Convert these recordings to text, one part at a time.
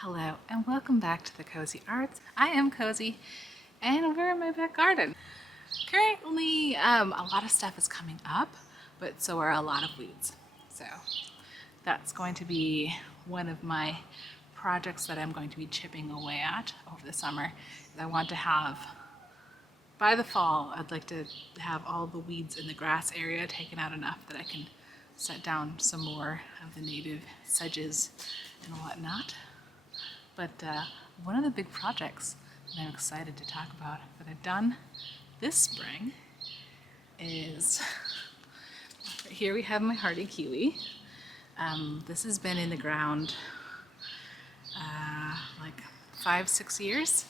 Hello and welcome back to the Cozy Arts. I am Cozy and we're in my back garden. Currently, a lot of stuff is coming up, but so are a lot of weeds. So that's going to be one of my projects that I'm going to be chipping away at over the summer. I want to have, by the fall, I'd like to have all the weeds in the grass area taken out enough that I can set down some more of the native sedges and whatnot. But one of the big projects that I'm excited to talk about that I've done this spring is, here we have my hardy kiwi. This has been in the ground like 5-6 years.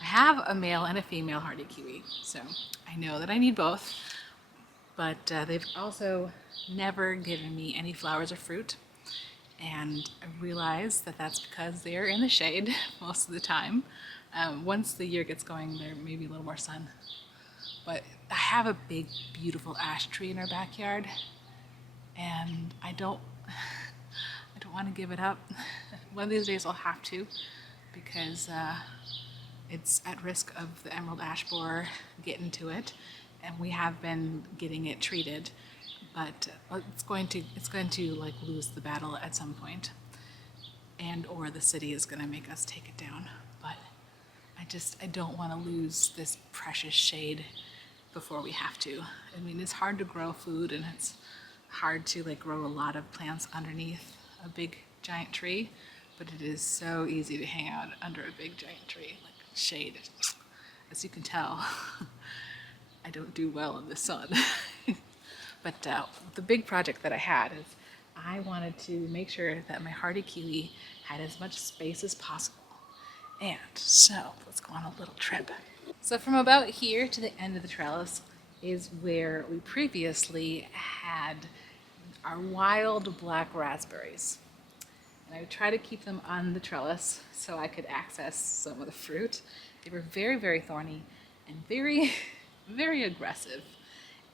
I have a male and a female hardy kiwi, so I know that I need both, but they've also never given me any flowers or fruit. And I realize that that's because they're in the shade most of the time. Once the year gets going, there may be a little more sun. But I have a big, beautiful ash tree in our backyard, and I don't want to give it up. One of these days I'll have to, because it's at risk of the emerald ash borer getting to it, and we have been getting it treated. But it's going to like lose the battle at some point, and or the city is going to make us take it down. But I don't want to lose this precious shade before we have to. I mean, it's hard to grow food, and it's hard to like grow a lot of plants underneath a big giant tree, but it is so easy to hang out under a big giant tree, like shade. As you can tell, I don't do well in the sun. But the big project that I had is I wanted to make sure that my hardy kiwi had as much space as possible. And so let's go on a little trip. So from about here to the end of the trellis is where we previously had our wild black raspberries. And I would try to keep them on the trellis so I could access some of the fruit. They were very, very thorny and very, very aggressive.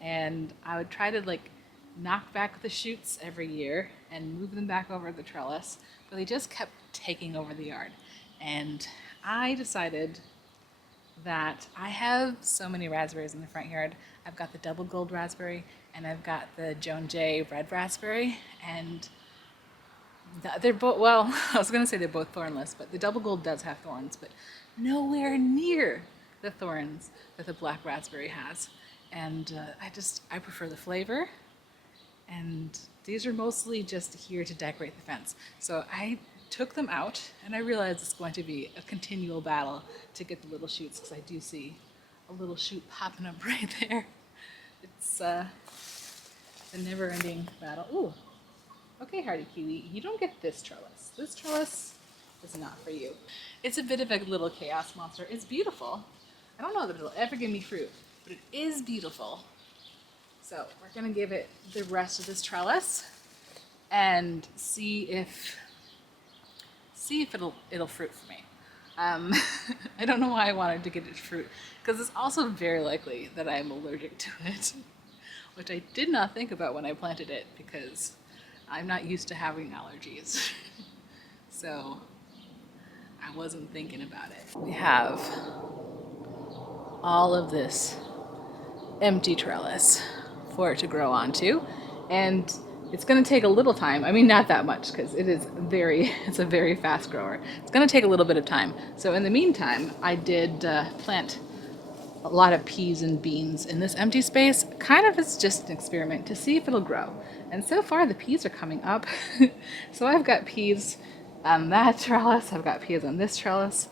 And I would try to like knock back the shoots every year and move them back over the trellis, but they just kept taking over the yard. And I decided that I have so many raspberries in the front yard. I've got the double gold raspberry and I've got the Joan J red raspberry, and they're both, well, I was going to say they're both thornless, but the double gold does have thorns, but nowhere near the thorns that the black raspberry has. And I prefer the flavor, and these are mostly just here to decorate the fence. So I took them out, and I realized it's going to be a continual battle to get the little shoots, because I do see a little shoot popping up right there. It's a never-ending battle. Ooh, okay, hardy kiwi, you don't get this trellis. This trellis is not for you. It's a bit of a little chaos monster. It's beautiful. I don't know that it'll ever give me fruit, but it is beautiful. So we're gonna give it the rest of this trellis and see if it'll fruit for me. I don't know why I wanted to get it fruit, because it's also very likely that I am allergic to it, which I did not think about when I planted it, because I'm not used to having allergies. So I wasn't thinking about it. We have all of this empty trellis for it to grow onto, and it's going to take a little time. I mean, not that much, because it's a very fast grower. It's going to take a little bit of time. So in the meantime, I did plant a lot of peas and beans in this empty space, kind of as just an experiment to see if it'll grow. And so far the peas are coming up. So I've got peas on that trellis, I've got peas on this trellis,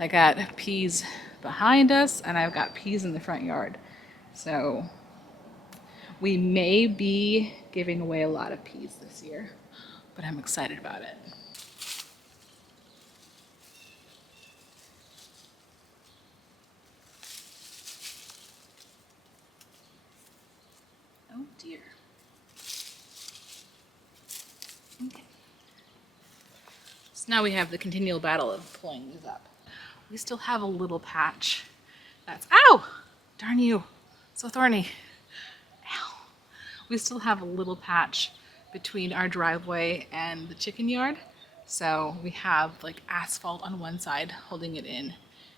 I got peas behind us, and I've got peas in the front yard. So we may be giving away a lot of peas this year, but I'm excited about it. Oh dear. Okay. So now we have the continual battle of pulling these up. We still have a little patch that's, ow! Darn you, so thorny. Ow. We still have a little patch between our driveway and the chicken yard So we have like asphalt on one side holding it in.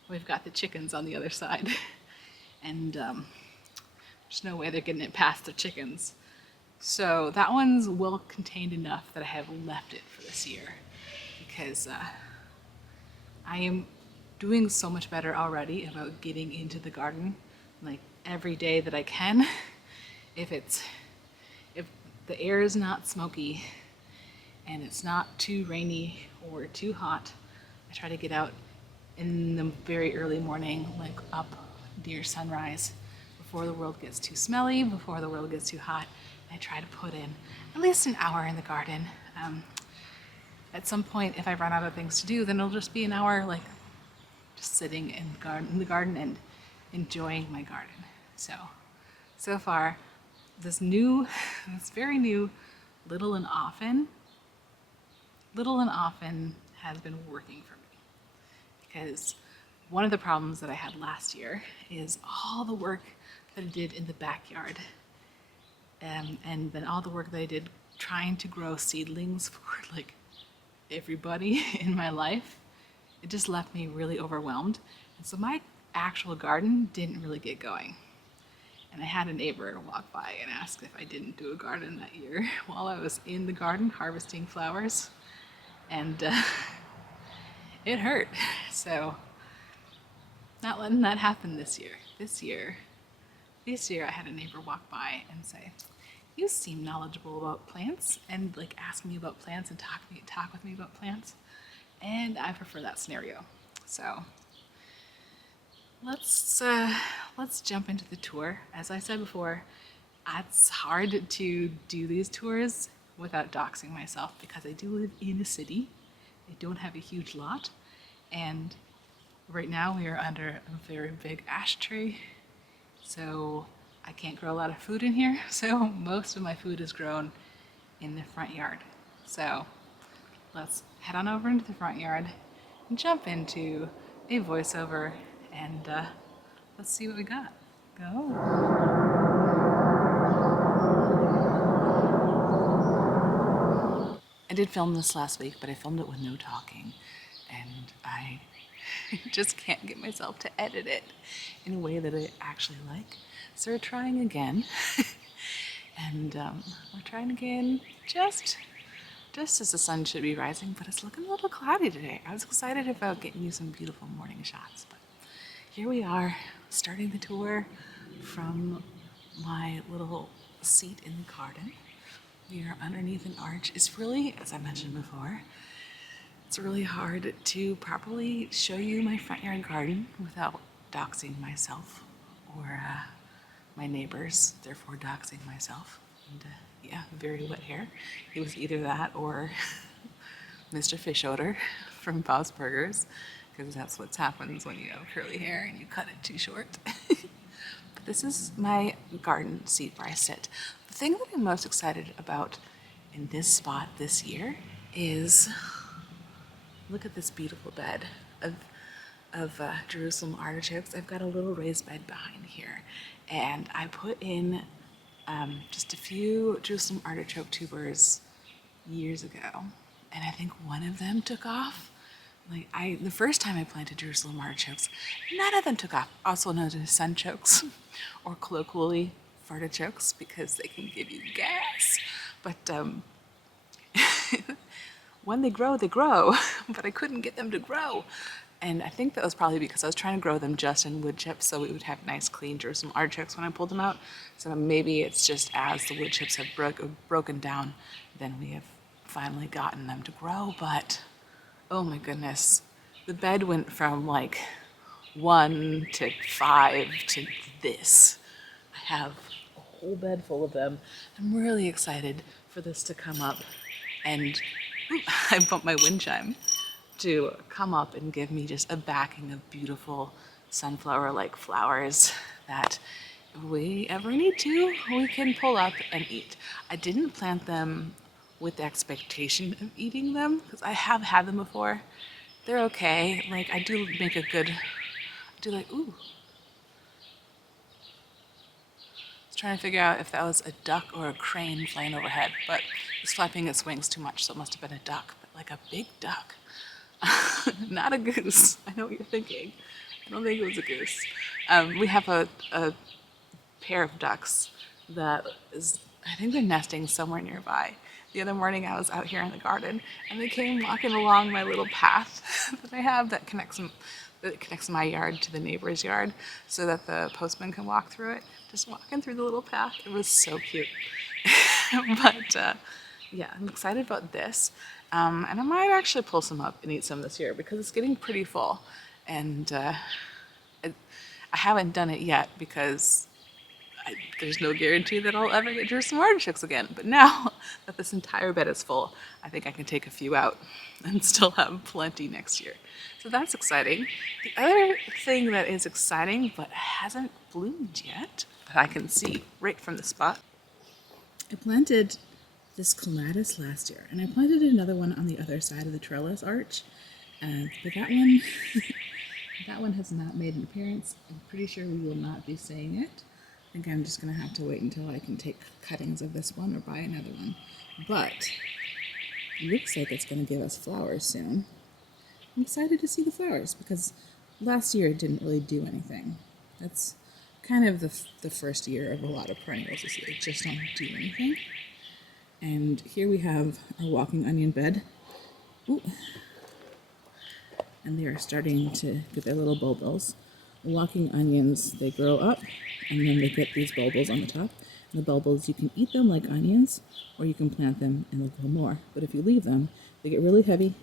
We've got the chickens on the other side. And there's no way they're getting it past the chickens. So that one's well contained enough that I have left it for this year because I am doing so much better already about getting into the garden, like every day that I can. If the air is not smoky and it's not too rainy or too hot, I try to get out in the very early morning, like up near sunrise, before the world gets too smelly, before the world gets too hot. I try to put in at least an hour in the garden. At some point, if I run out of things to do, then it'll just be an hour, like just sitting in the garden and enjoying my garden. So far, this very new Little and Often has been working for me because one of the problems that I had last year is all the work that I did in the backyard, and then all the work that I did trying to grow seedlings for like everybody in my life. It just left me really overwhelmed. And so my actual garden didn't really get going. And I had a neighbor walk by and ask if I didn't do a garden that year while I was in the garden harvesting flowers. And it hurt. So, not letting that happen this year. This year, I had a neighbor walk by and say, "You seem knowledgeable about plants," and like ask me about plants and talk with me about plants. And I prefer that scenario. So let's jump into the tour. As I said before, it's hard to do these tours without doxing myself because I do live in a city. I don't have a huge lot, and right now we are under a very big ash tree, so I can't grow a lot of food in here. So most of my food is grown in the front yard. So let's head on over into the front yard and jump into a voiceover and let's see what we got. Go. I did film this last week, but I filmed it with no talking, and I just can't get myself to edit it in a way that I actually like. So we're trying again, and we're trying again just as the sun should be rising, but it's looking a little cloudy today. I was excited about getting you some beautiful morning shots, but here we are, starting the tour from my little seat in the garden. We are underneath an arch. It's really, as I mentioned before, it's really hard to properly show you my front yard garden without doxing myself or my neighbors, therefore doxing myself. And yeah, very wet hair. It was either that or Mr. Fish Odor from Bob's Burgers, because that's what happens when you have curly hair and you cut it too short. But this is my garden seat where I sit. The thing that I'm most excited about in this spot this year is, look at this beautiful bed of Jerusalem artichokes. I've got a little raised bed behind here, and I put in just a few Jerusalem artichoke tubers years ago, and I think one of them took off. The first time I planted Jerusalem artichokes, none of them took off. Also known as sunchokes, or colloquially fartichokes, because they can give you gas. But when they grow, but I couldn't get them to grow. And I think that was probably because I was trying to grow them just in wood chips so we would have nice, clean Jerusalem artichokes when I pulled them out. So maybe it's just as the wood chips have broken down, then we have finally gotten them to grow. But oh my goodness, the bed went from like 1 to 5 to this. I have a whole bed full of them. I'm really excited for this to come up, and I bumped my wind chime, to come up and give me just a backing of beautiful sunflower-like flowers that if we ever need to, we can pull up and eat. I didn't plant them with the expectation of eating them, because I have had them before. They're okay. Like, I do make a good, ooh. I was trying to figure out if that was a duck or a crane flying overhead, but it's flapping its wings too much, so it must have been a duck. But like a big duck. Not a goose. I know what you're thinking. I don't think it was a goose. We have a pair of ducks that is, I think they're nesting somewhere nearby. The other morning I was out here in the garden and they came walking along my little path that I have that connects my yard to the neighbor's yard so that the postman can walk through it. Just walking through the little path. It was so cute. But yeah, I'm excited about this. And I might actually pull some up and eat some this year because it's getting pretty full. And I haven't done it yet because there's no guarantee that I'll ever get some artichokes again. But now that this entire bed is full, I think I can take a few out and still have plenty next year. So that's exciting. The other thing that is exciting but hasn't bloomed yet that I can see right from the spot, I planted this clematis last year, and I planted another one on the other side of the trellis arch, but that one has not made an appearance. I'm pretty sure we will not be seeing it. I think I'm just going to have to wait until I can take cuttings of this one or buy another one. But it looks like it's going to give us flowers soon. I'm excited to see the flowers because last year it didn't really do anything. That's kind of the first year of a lot of perennials this year. It just don't do anything. And here we have our walking onion bed. Ooh. And they are starting to get their little bulbils. Walking onions, they grow up and then they get these bulbils on the top. And the bulbils, you can eat them like onions or you can plant them and they'll grow more. But if you leave them, they get really heavy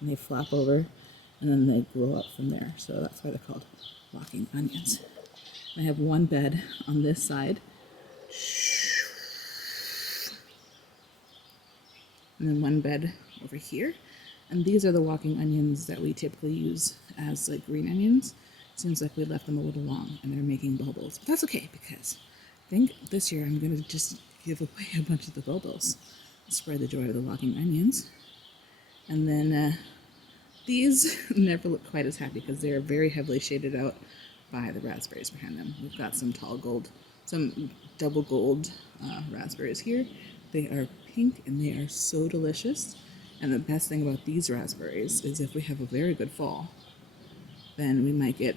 and they flop over and then they grow up from there. So that's why they're called walking onions. I have one bed on this side. And then one bed over here. And these are the walking onions that we typically use as like green onions. Seems like we left them a little long and they're making bulbils. But that's okay because I think this year I'm going to just give away a bunch of the bulbils. Spread the joy of the walking onions. And then these never look quite as happy because they are very heavily shaded out by the raspberries behind them. We've got some tall gold, some double gold raspberries here. They are pink and they are so delicious. And the best thing about these raspberries is if we have a very good fall, then we might get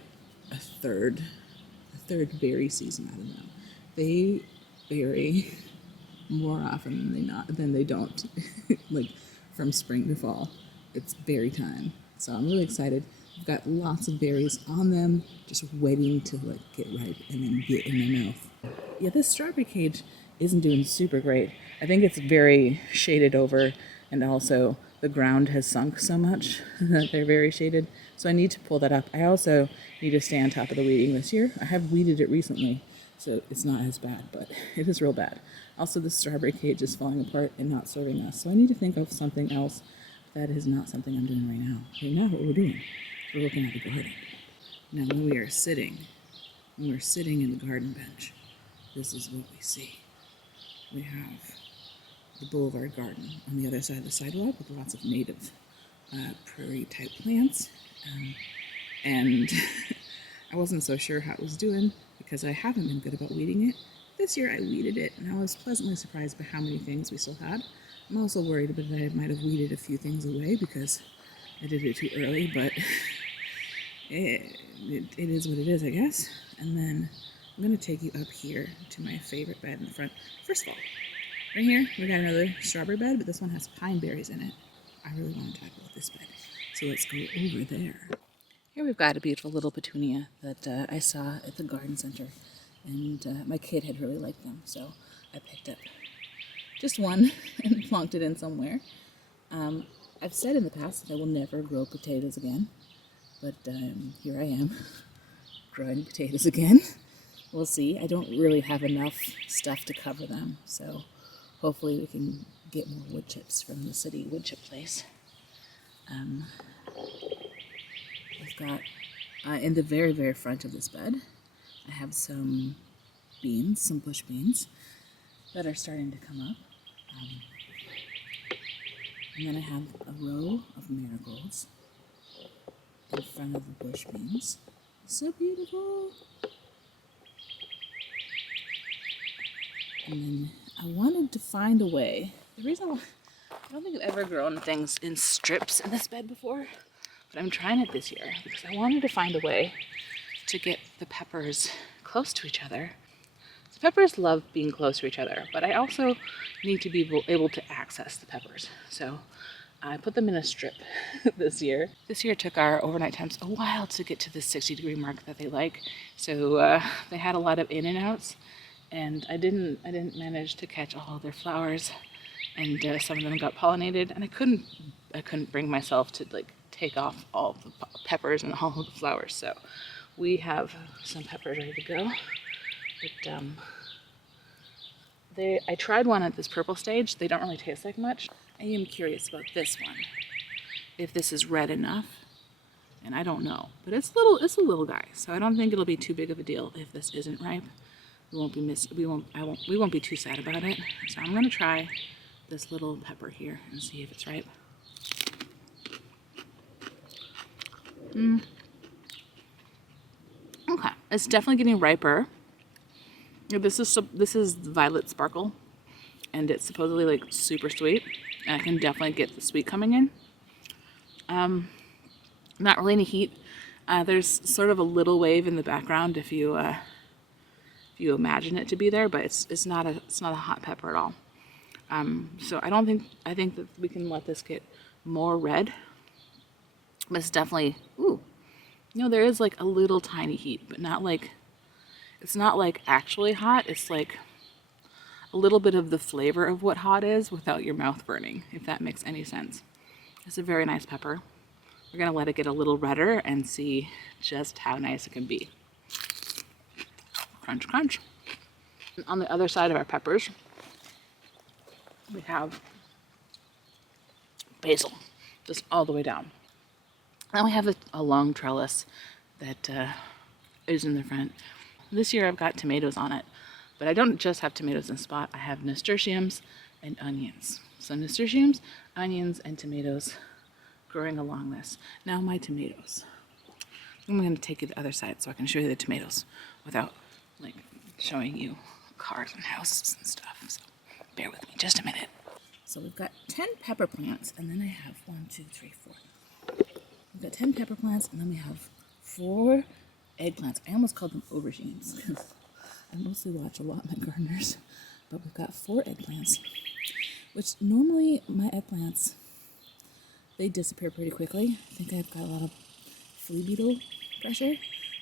a third berry season out of them. They berry more often than they don't. Like from spring to fall, it's berry time. So I'm really excited. I've got lots of berries on them, just waiting to like get ripe and then get in my mouth. Yeah, this strawberry cage isn't doing super great. I think it's very shaded over, and also the ground has sunk so much that they're very shaded. So I need to pull that up. I also need to stay on top of the weeding this year. I have weeded it recently, so it's not as bad, but it is real bad. Also, the strawberry cage is falling apart and not serving us. So I need to think of something else that is not something I'm doing right now. Right now, what we're doing, we're looking at the garden. Now, when we're sitting in the garden bench, this is what we see. We have the boulevard garden on the other side of the sidewalk with lots of native prairie-type plants. And I wasn't so sure how it was doing because I haven't been good about weeding it. This year I weeded it, and I was pleasantly surprised by how many things we still had. I'm also worried that I might have weeded a few things away because I did it too early, but it is what it is, I guess. And then I'm going to take you up here to my favorite bed in the front. First of all, right here, we got another strawberry bed, but this one has pine berries in it. I really want to talk about this bed. So let's go over there. Here we've got a beautiful little petunia that I saw at the garden center. And my kid had really liked them, so I picked up just one and plonked it in somewhere. I've said in the past that I will never grow potatoes again, but here I am, growing potatoes again. We'll see. I don't really have enough stuff to cover them, so hopefully we can get more wood chips from the city wood chip place. I've got, in the very, very front of this bed, I have some beans, some bush beans, that are starting to come up. And then I have a row of marigolds in front of the bush beans. So beautiful! And then I wanted to find a way. The reason I don't think I've ever grown things in strips in this bed before, but I'm trying it this year because I wanted to find a way to get the peppers close to each other. The peppers love being close to each other, but I also need to be able to access the peppers. So I put them in a strip this year. This year it took our overnight temps a while to get to the 60-degree mark that they like. So they had a lot of in and outs, and I didn't manage to catch all of their flowers, and some of them got pollinated, and I couldn't bring myself to like take off all the peppers and all of the flowers. So we have some peppers ready to go. But I tried one at this purple stage. They don't really taste like much. I am curious about this one, if this is red enough, and I don't know. But it's a little guy, so I don't think it'll be too big of a deal if this isn't ripe. We won't be too sad about it. So I'm gonna try this little pepper here and see if it's ripe. Okay, it's definitely getting riper. This is Violet Sparkle, and it's supposedly like super sweet, and I can definitely get the sweet coming in. Not really any heat. There's sort of a little wave in the background if you imagine it to be there, but it's not a hot pepper at all. So I think that we can let this get more red, but it's definitely, there is like a little tiny heat, but not like, it's not like actually hot. It's like a little bit of the flavor of what hot is without your mouth burning, if that makes any sense. It's a very nice pepper. We're gonna let it get a little redder and see just how nice it can be. Crunch, crunch. And on the other side of our peppers, we have basil, just all the way down. Then we have a long trellis that is in the front. This year I've got tomatoes on it, but I don't just have tomatoes in spot. I have nasturtiums and onions. So nasturtiums, onions, and tomatoes growing along this. Now my tomatoes. I'm going to take you to the other side so I can show you the tomatoes without like showing you cars and houses and stuff. So bear with me just a minute. So we've got 10 pepper plants, and then I have 1, 2, 3, 4. We've got 10 pepper plants, and then we have 4 eggplants. I almost called them aubergines because I mostly watch Allotment Gardeners. But we've got 4 eggplants, which normally my eggplants, they disappear pretty quickly. I think I've got a lot of flea beetle pressure,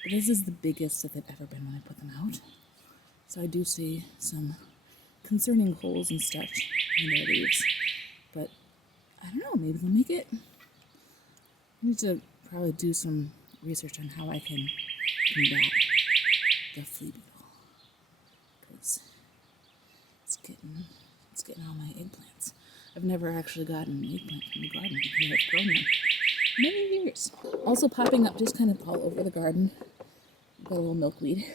but this is the biggest that they've ever been when I put them out. So I do see some concerning holes and stuff in their leaves, but I don't know, maybe they'll make it. I need to probably do some research on how I can combat the flea beetle, because it's getting on my eggplants. I've never actually gotten an eggplant from the garden, even though I've grown them many years. Also popping up just kind of all over the garden. Got a little milkweed.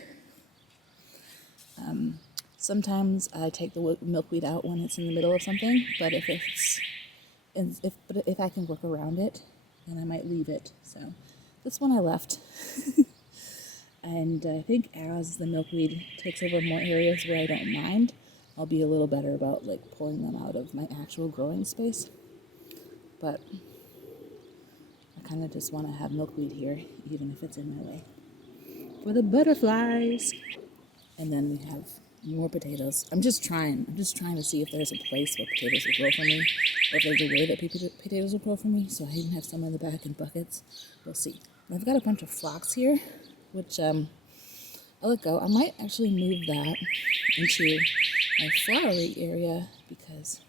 Sometimes I take the milkweed out when it's in the middle of something, but if I can work around it, then I might leave it. So this one I left. And I think as the milkweed takes over more areas where I don't mind, I'll be a little better about like pulling them out of my actual growing space. But I kind of just want to have milkweed here, even if it's in my way. For the butterflies. And then we have more potatoes. I'm just trying to see if there's a place where potatoes will grow for me, or if there's a way that potatoes will grow for me, so I even have some in the back in buckets. We'll see. I've got a bunch of phlox here, which I'll let go. I might actually move that into my flowery area, because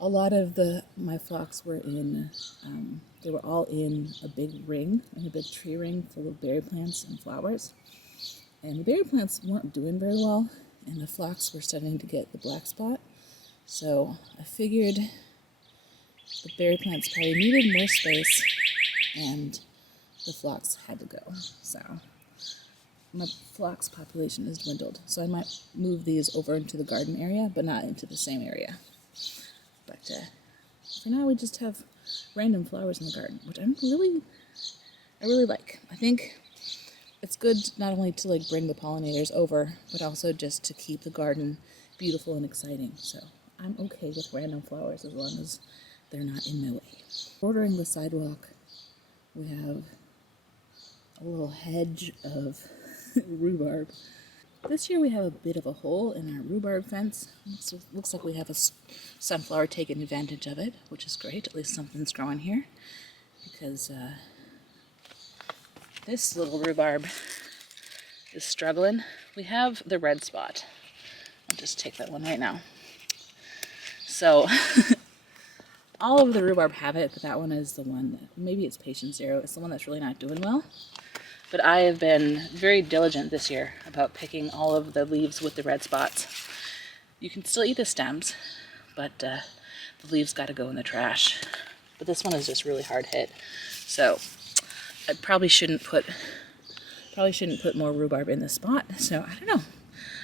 a lot of my phlox were in, they were all in a big ring, in a big tree ring full of berry plants and flowers. And the berry plants weren't doing very well, and the phlox were starting to get the black spot. So I figured the berry plants probably needed more space, and the phlox had to go. So my phlox population has dwindled. So I might move these over into the garden area, but not into the same area. But for now, we just have random flowers in the garden, which I really like. I think it's good not only to like bring the pollinators over, but also just to keep the garden beautiful and exciting. So I'm okay with random flowers as long as they're not in my way. Bordering the sidewalk, we have a little hedge of rhubarb. This year we have a bit of a hole in our rhubarb fence. Looks like we have a sunflower taking advantage of it, which is great. At least something's growing here, because this little rhubarb is struggling. We have the red spot. I'll just take that one right now. So all of the rhubarb have it, but that one is the one that, maybe it's patient zero. It's the one that's really not doing well. But I have been very diligent this year about picking all of the leaves with the red spots. You can still eat the stems, but the leaves got to go in the trash. But this one is just really hard hit. So I probably shouldn't put more rhubarb in this spot. So I don't know.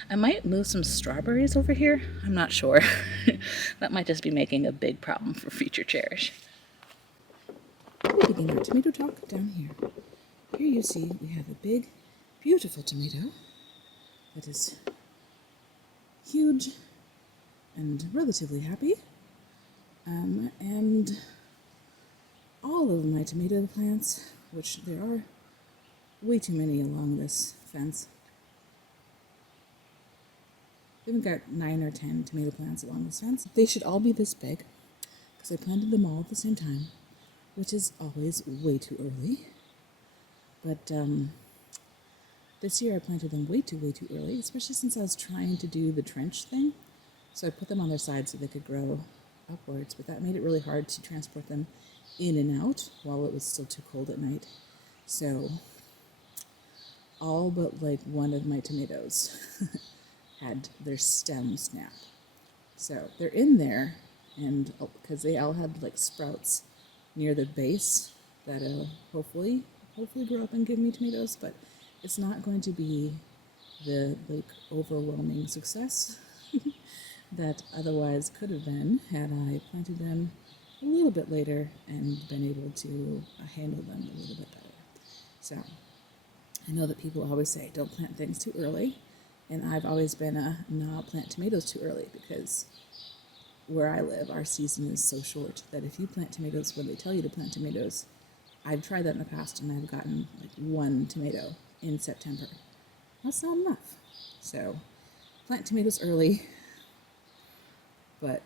I might move some strawberries over here. I'm not sure. That might just be making a big problem for future Cherish. We're beginning our tomato talk down here. Here you see we have a big, beautiful tomato that is huge and relatively happy. And all of my tomato plants, which there are way too many along this fence. We've got 9 or 10 tomato plants along this fence. They should all be this big because I planted them all at the same time, which is always way too early. But this year I planted them way too early, especially since I was trying to do the trench thing. So I put them on their sides so they could grow upwards, but that made it really hard to transport them in and out while it was still too cold at night. So all but like one of my tomatoes had their stem snap. So they're in there, and because they all had like sprouts near the base that hopefully grow up and give me tomatoes, but it's not going to be the like overwhelming success that otherwise could have been had I planted them a little bit later and been able to handle them a little bit better. So I know that people always say don't plant things too early, and I've always been a not plant tomatoes too early because where I live, our season is so short that if you plant tomatoes when they tell you to plant tomatoes, I've tried that in the past and I've gotten like 1 tomato in September. That's not enough. So plant tomatoes early, but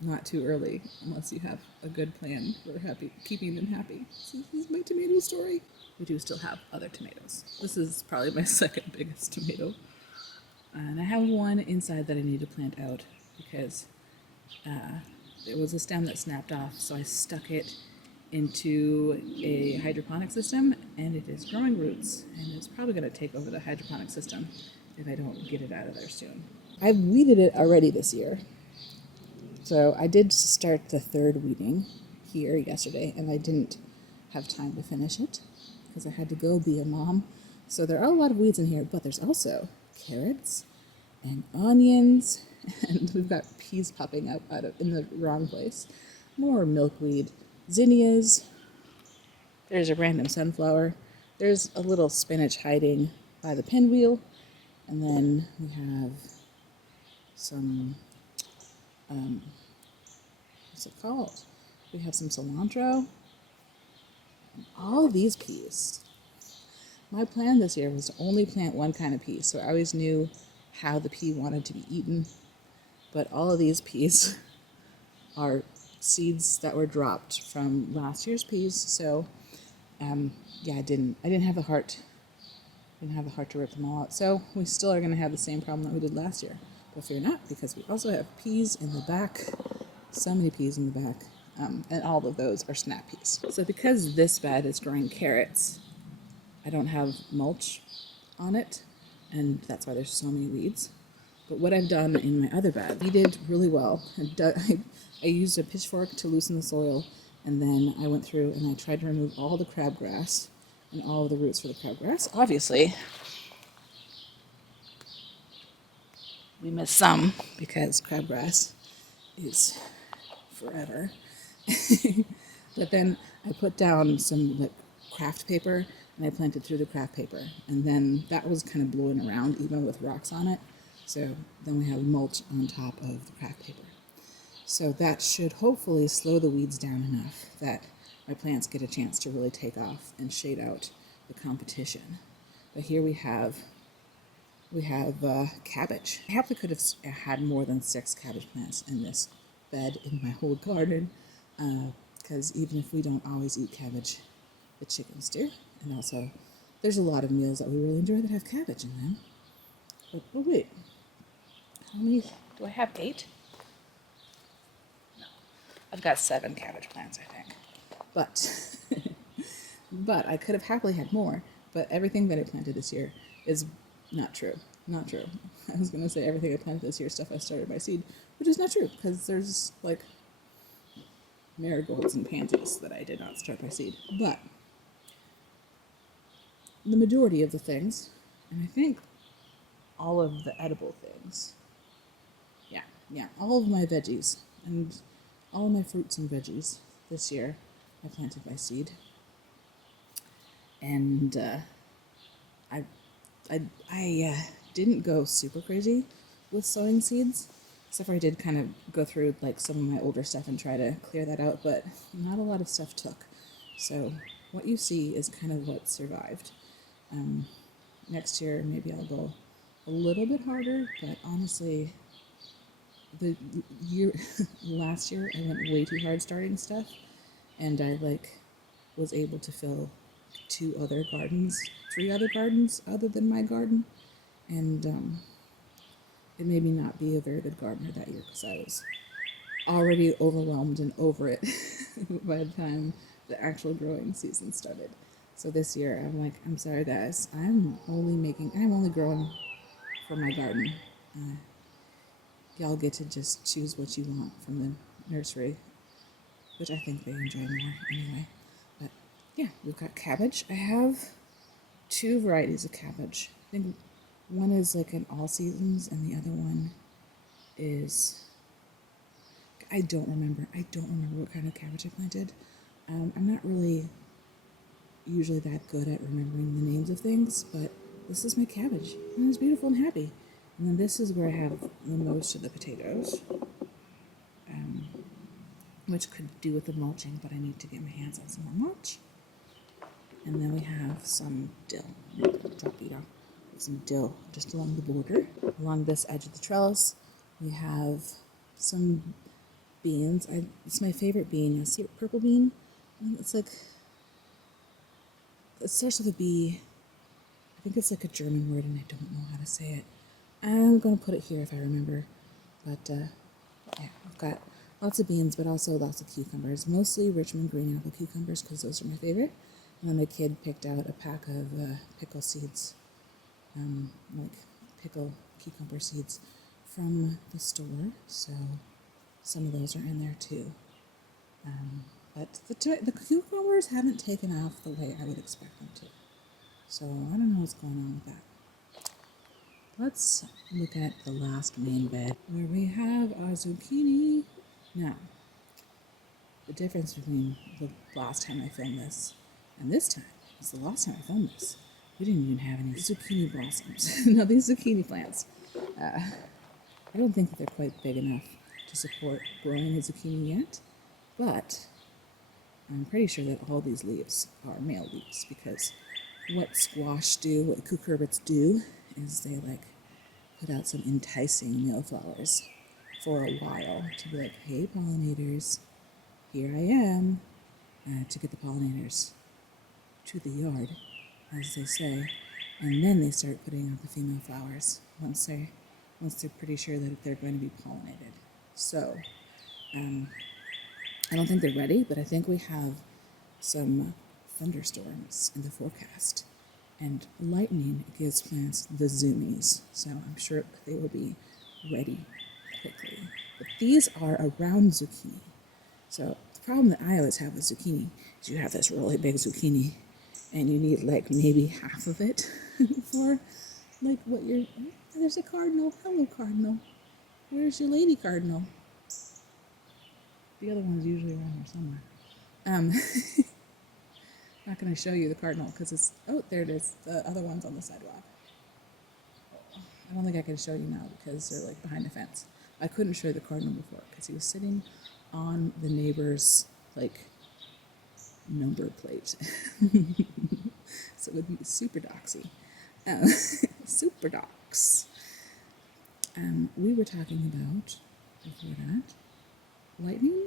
not too early unless you have a good plan for keeping them happy. So this is my tomato story. We do still have other tomatoes. This is probably my second biggest tomato. And I have one inside that I need to plant out because there was a stem that snapped off, so I stuck it into a hydroponic system, and it is growing roots, and it's probably going to take over the hydroponic system if I don't get it out of there soon. I've weeded it already this year. So I did start the 3rd weeding here yesterday, and I didn't have time to finish it because I had to go be a mom. So there are a lot of weeds in here, but there's also carrots and onions, and we've got peas popping up in the wrong place. More milkweed, zinnias. There's a random sunflower. There's a little spinach hiding by the pinwheel, and then we have some what's it called? We have some cilantro. And all of these peas. My plan this year was to only plant one kind of pea, so I always knew how the pea wanted to be eaten. But all of these peas are seeds that were dropped from last year's peas. So, yeah, I didn't have the heart. Didn't have the heart to rip them all out. So we still are going to have the same problem that we did last year. But fear not, because we also have peas in the back. So many peas in the back. And all of those are snap peas. So because this bed is growing carrots, I don't have mulch on it, and that's why there's so many weeds. But what I've done in my other bed, we did really well. I used a pitchfork to loosen the soil, and then I went through and I tried to remove all the crabgrass and all of the roots for the crabgrass. Obviously, we missed some because crabgrass is forever. But then I put down some like craft paper and I planted through the craft paper, and then that was kind of blowing around even with rocks on it. So then we have mulch on top of the craft paper. So that should hopefully slow the weeds down enough that my plants get a chance to really take off and shade out the competition. But here we have cabbage. I probably could have had more than 6 cabbage plants in this bed in my whole garden, because even if we don't always eat cabbage, the chickens do. And also, there's a lot of meals that we really enjoy that have cabbage in them. But, oh wait, how many do I have? 8? No, I've got 7 cabbage plants, I think. But, but I could have happily had more. But everything that I planted this year is not true. Not true. I was going to say everything I planted this year is stuff I started by seed, which is not true because there's like marigolds and pansies that I did not start by seed. But the majority of the things, and I think all of the edible things, yeah, all of my veggies and all of my fruits and veggies this year I planted by seed. And I didn't go super crazy with sowing seeds, except for I did kind of go through like some of my older stuff and try to clear that out, but not a lot of stuff took. So what you see is kind of what survived. Next year, maybe I'll go a little bit harder, but honestly, the year last year I went way too hard starting stuff, and I was able to fill 3 other gardens other than my garden, and it made me not be a very good gardener that year because I was already overwhelmed and over it by the time the actual growing season started. So this year I'm like, I'm sorry guys, I'm only growing for my garden. Y'all get to just choose what you want from the nursery, which I think they enjoy more anyway. But yeah, we've got cabbage. I have 2 varieties of cabbage. I think one is like an all seasons and the other one is, I don't remember what kind of cabbage I planted. I'm not really usually that good at remembering the names of things, but this is my cabbage, and it's beautiful and happy. And then this is where I have the most of the potatoes, which could do with the mulching, but I need to get my hands on some more mulch. And then we have some dill. Some dill just along the border. Along this edge of the trellis, we have some beans. It's my favorite bean. I see a purple bean. It's like, it starts with a B. I think it's like a German word, and I don't know how to say it. I'm going to put it here if I remember. But yeah, I've got lots of beans, but also lots of cucumbers. Mostly Richmond green apple cucumbers because those are my favorite. And then my kid picked out a pack of pickle seeds, like pickle cucumber seeds from the store. So some of those are in there too. But the cucumbers haven't taken off the way I would expect them to. So I don't know what's going on with that. Let's look at the last main bed where we have our zucchini. Now, the difference between the last time I filmed this and this time is the last time I filmed this, we didn't even have any zucchini blossoms. Now these zucchini plants, I don't think that they're quite big enough to support growing a zucchini yet, but I'm pretty sure that all these leaves are male leaves because what cucurbits do is they put out some enticing male flowers for a while to be like, hey pollinators, here I am, to get the pollinators to the yard, as they say, and then they start putting out the female flowers once they're pretty sure that they're going to be pollinated. So, I don't think they're ready, but I think we have some thunderstorms in the forecast, and lightning gives plants the zoomies, so I'm sure they will be ready quickly. But these are a round zucchini. So the problem that I always have with zucchini is you have this really big zucchini and you need maybe half of it for what you're, there's a cardinal. Hello cardinal. Where's your lady cardinal? The other one's usually around here somewhere. Not going to show you the cardinal because it's, oh, there it is. The other one's on the sidewalk. I don't think I can show you now because they're behind the fence. I couldn't show you the cardinal before because he was sitting on the neighbor's like number plate. So it would be super doxy. Uh, super dox. We were talking about, before that, lightning?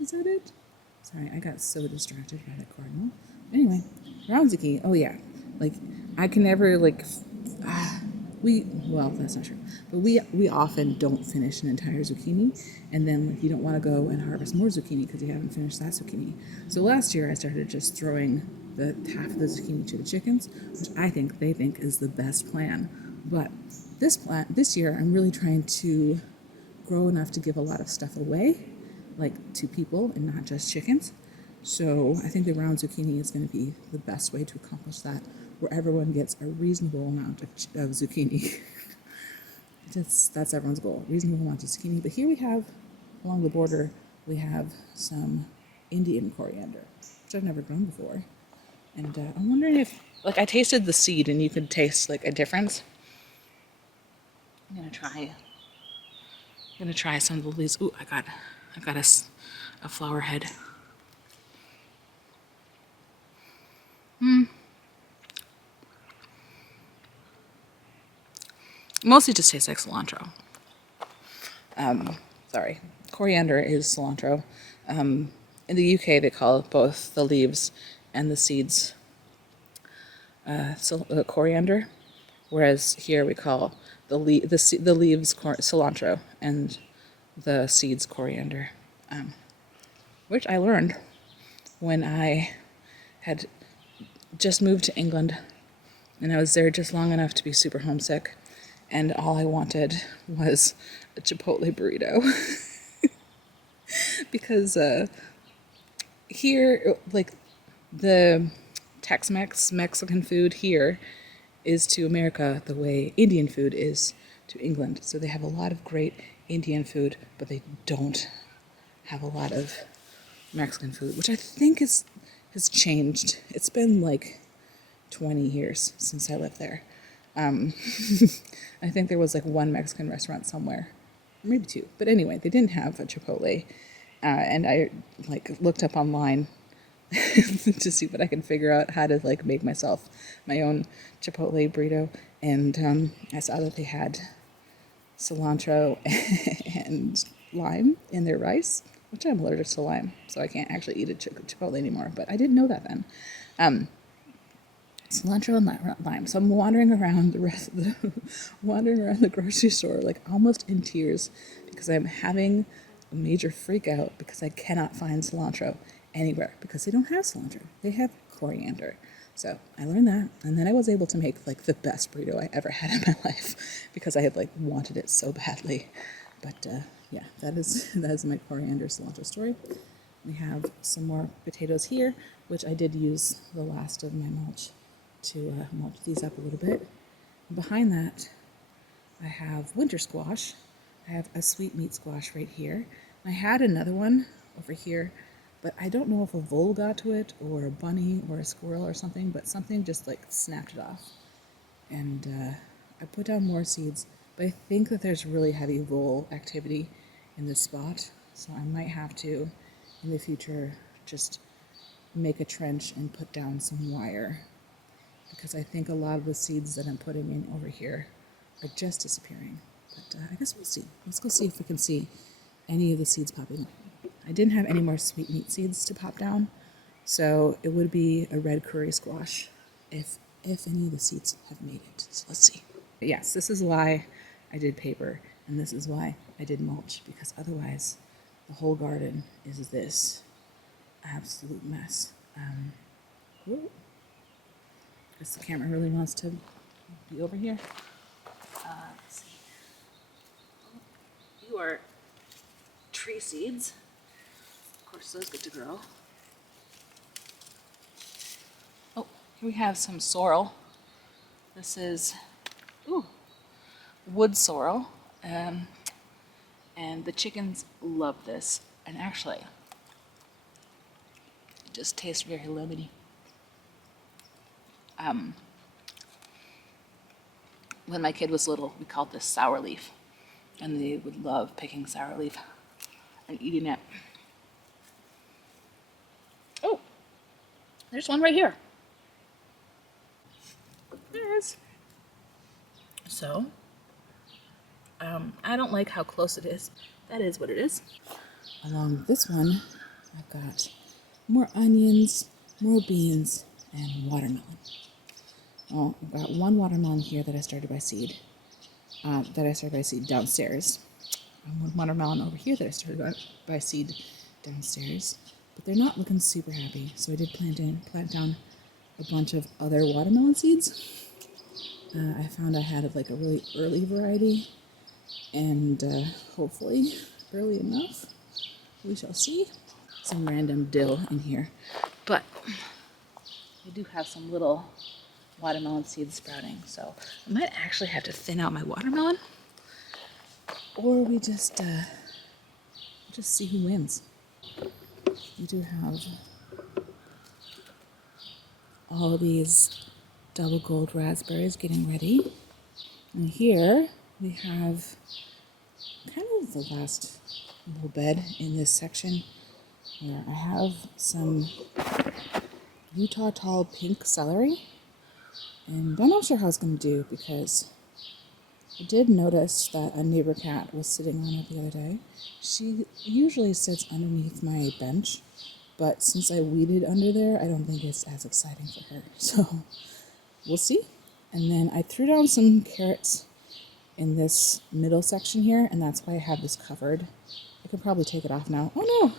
Is that it? Sorry, I got so distracted by that cardinal. Anyway, round zucchini. Oh yeah, like I can never like. Well, that's not true, but we often don't finish an entire zucchini, and then like, you don't want to go and harvest more zucchini because you haven't finished that zucchini. So last year I started just throwing the half of the zucchini to the chickens, which they think is the best plan. But this year I'm really trying to grow enough to give a lot of stuff away, like to people and not just chickens. So I think the round zucchini is going to be the best way to accomplish that, where everyone gets a reasonable amount of zucchini. That's everyone's goal, reasonable amount of zucchini. But here we have, along the border, we have some Indian coriander, which I've never grown before. And I'm wondering if, like, I tasted the seed and you could taste like a difference. I'm gonna try some of the leaves. Ooh, I got a flower head. Mostly just tastes like cilantro. Sorry, coriander is cilantro. In the UK, they call both the leaves and the seeds coriander, whereas here we call the leaves cilantro and the seeds coriander, which I learned when I had just moved to England, and I was there just long enough to be super homesick, and all I wanted was a Chipotle burrito. Because here, like, the Tex-Mex Mexican food here is to America the way Indian food is to England. So they have a lot of great Indian food, but they don't have a lot of Mexican food, which I think has changed. It's been like 20 years since I lived there. I think there was like one Mexican restaurant somewhere, maybe two. But anyway, they didn't have a Chipotle, and I like looked up online to see what I could figure out how to like make myself my own Chipotle burrito, and I saw that they had cilantro and lime in their rice, which I'm allergic to lime, so I can't actually eat a Chipotle anymore. But I didn't know that then. Cilantro and lime. So I'm wandering around the grocery store like almost in tears because I'm having a major freak out because I cannot find cilantro anywhere because they don't have cilantro. They have coriander. So I learned that, and then I was able to make like the best burrito I ever had in my life because I had like wanted it so badly. But yeah, that is my coriander cilantro story. We have some more potatoes here, which I did use the last of my mulch to mulch these up a little bit. And behind that, I have winter squash. I have a sweet meat squash right here. I had another one over here, but I don't know if a vole got to it or a bunny or a squirrel or something, but something just like snapped it off. And I put down more seeds, but I think that there's really heavy vole activity in this spot, so I might have to, in the future, just make a trench and put down some wire, because I think a lot of the seeds that I'm putting in over here are just disappearing. But I guess we'll see. Let's go see if we can see any of the seeds popping up. I didn't have any more sweet meat seeds to pop down, so it would be a red curry squash if any of the seeds have made it. So let's see. But yes, this is why I did paper, and this is why I did mulch, because otherwise the whole garden is this absolute mess. Because the camera really wants to be over here. Let's see. You are tree seeds. Of course, those get to grow. Oh, here we have some sorrel. This is wood sorrel. And the chickens love this. And actually, it just tastes very lemony. When my kid was little, we called this sour leaf and they would love picking sour leaf and eating it. Oh, there's one right here. There it is. So, I don't like how close it is. That is what it is. Along this one, I've got more onions, more beans, and watermelon. Well, I've got one watermelon here that I started by seed. Downstairs. And one watermelon over here that I started by seed downstairs. But they're not looking super happy, so I did plant down a bunch of other watermelon seeds. I found I had like a really early variety, and hopefully early enough. We shall see. Some random dill in here, but I do have some little watermelon seeds sprouting, so I might actually have to thin out my watermelon, or we just see who wins. We do have all these double gold raspberries getting ready, and here we have kind of the last little bed in this section where I have some Utah tall pink celery, and I'm not sure how it's going to do because I did notice that a neighbor cat was sitting on it the other day. She usually sits underneath my bench, but since I weeded under there, I don't think it's as exciting for her. So we'll see. And then I threw down some carrots in this middle section here, and that's why I have this covered. I could probably take it off now. Oh no!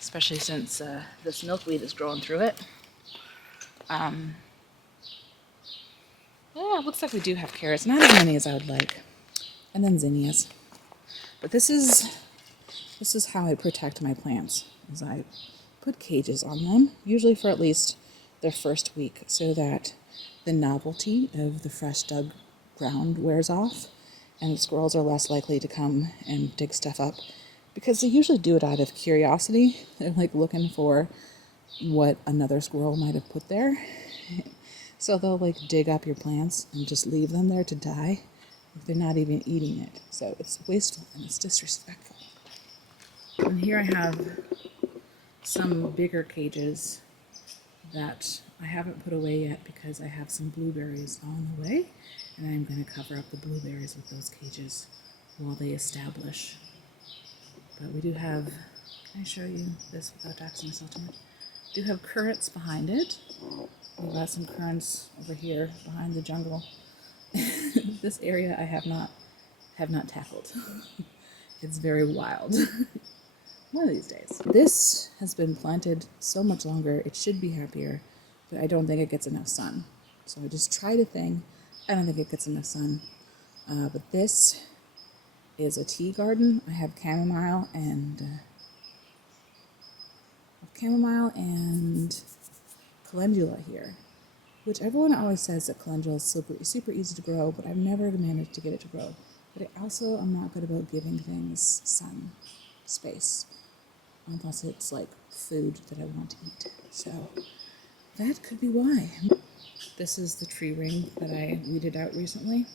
Especially since this milkweed is growing through it. Yeah, it looks like we do have carrots. Not as many as I would like. And then zinnias. But this is how I protect my plants, is I put cages on them, usually for at least their first week, so that the novelty of the fresh dug ground wears off, and the squirrels are less likely to come and dig stuff up, because they usually do it out of curiosity. They're like looking for what another squirrel might have put there. So they'll like dig up your plants and just leave them there to die. They're not even eating it. So it's wasteful and it's disrespectful. And here I have some bigger cages that I haven't put away yet because I have some blueberries on the way, and I'm going to cover up the blueberries with those cages while they establish. But we do have, can I show you this without doxing myself too much? We do have currants behind it. We've got some currants over here behind the jungle. This area I have not tackled. It's very wild. One of these days. This has been planted so much longer, it should be happier, but I don't think it gets enough sun. So I just tried a thing. I don't think it gets enough sun. But this is a tea garden. I have chamomile and calendula here, which everyone always says that calendula is super easy to grow, but I've never managed to get it to grow. But I also am not good about giving things sun, space, unless it's like food that I want to eat. So that could be why. This is the tree ring that I weeded out recently.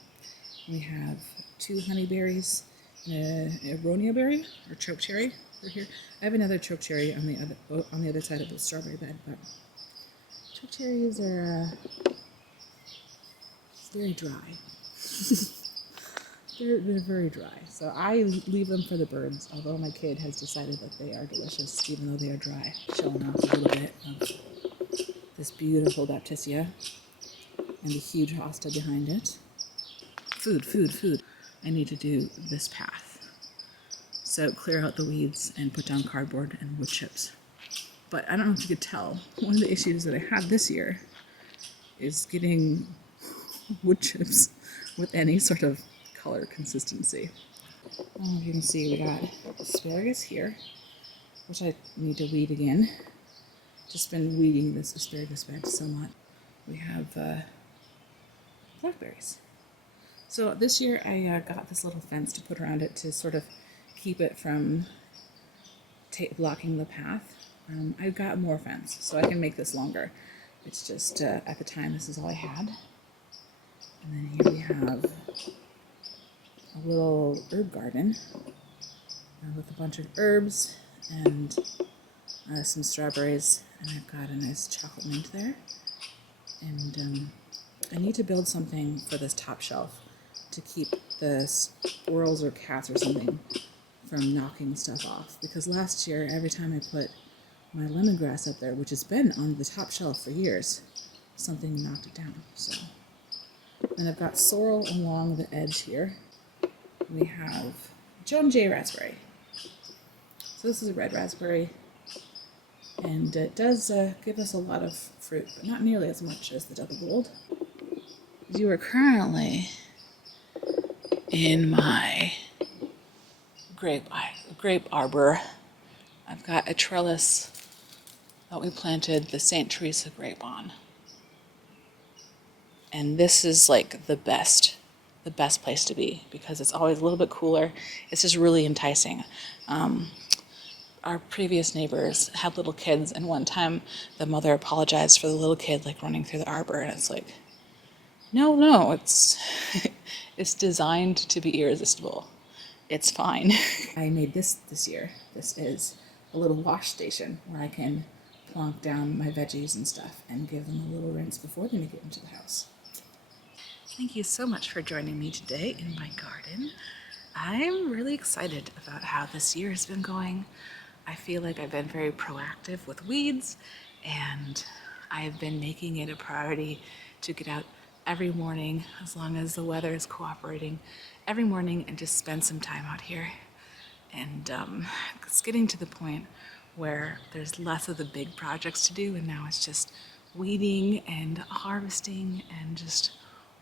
We have 2 honeyberries, a aronia berry or chokecherry over here. I have another chokecherry on the other side of the strawberry bed, but chokecherries are very dry. They're very dry, so I leave them for the birds, although my kid has decided that they are delicious, even though they are dry. Showing off a little bit of this beautiful Baptisia and the huge hosta behind it. Food. I need to do this path. So clear out the weeds and put down cardboard and wood chips. But I don't know if you could tell, one of the issues that I had this year is getting wood chips with any sort of color consistency. I don't know if you can see, we got asparagus here, which I need to weed again. Just been weeding this asparagus bed so much. We have blackberries. So this year I got this little fence to put around it to sort of keep it from blocking the path. I've got more fence, so I can make this longer. It's just, at the time, this is all I had. And then here we have a little herb garden with a bunch of herbs and some strawberries, and I've got a nice chocolate mint there. And I need to build something for this top shelf to keep the squirrels or cats or something from knocking stuff off. Because last year, every time I put my lemongrass up there, which has been on the top shelf for years, something knocked it down. So, and I've got sorrel along the edge here. We have Joan J. raspberry. So this is a red raspberry, and it does give us a lot of fruit, but not nearly as much as the double gold. You are currently in my grape arbor. I've got a trellis that we planted the St. Teresa grape on. And this is like the best place to be because it's always a little bit cooler. It's just really enticing. Our previous neighbors had little kids, and one time the mother apologized for the little kid like running through the arbor, and it's like, no, it's it's designed to be irresistible. It's fine. I made this year. This is a little wash station where I can plonk down my veggies and stuff and give them a little rinse before they make it into the house. Thank you so much for joining me today in my garden. I'm really excited about how this year has been going. I feel like I've been very proactive with weeds, and I've been making it a priority to get out every morning, as long as the weather is cooperating, every morning and just spend some time out here. And it's getting to the point where there's less of the big projects to do, and now it's just weeding and harvesting and just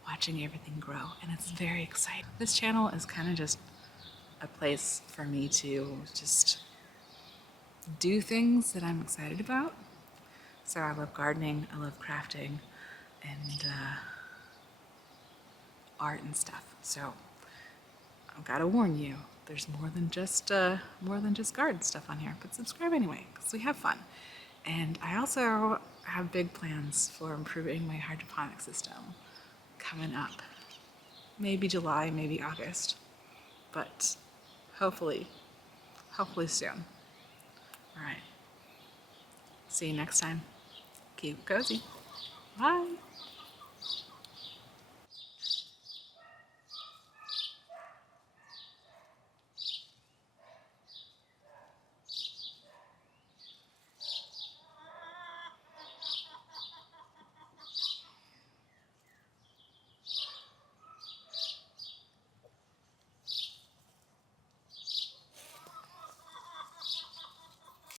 watching everything grow, and it's very exciting. This channel is kind of just a place for me to just do things that I'm excited about. So I love gardening, I love crafting, and art and stuff. So I've got to warn you, there's more than just garden stuff on here, but subscribe anyway, because we have fun. And I also have big plans for improving my hydroponic system coming up. Maybe July, maybe August, but hopefully soon. All right. See you next time. Keep cozy. Bye.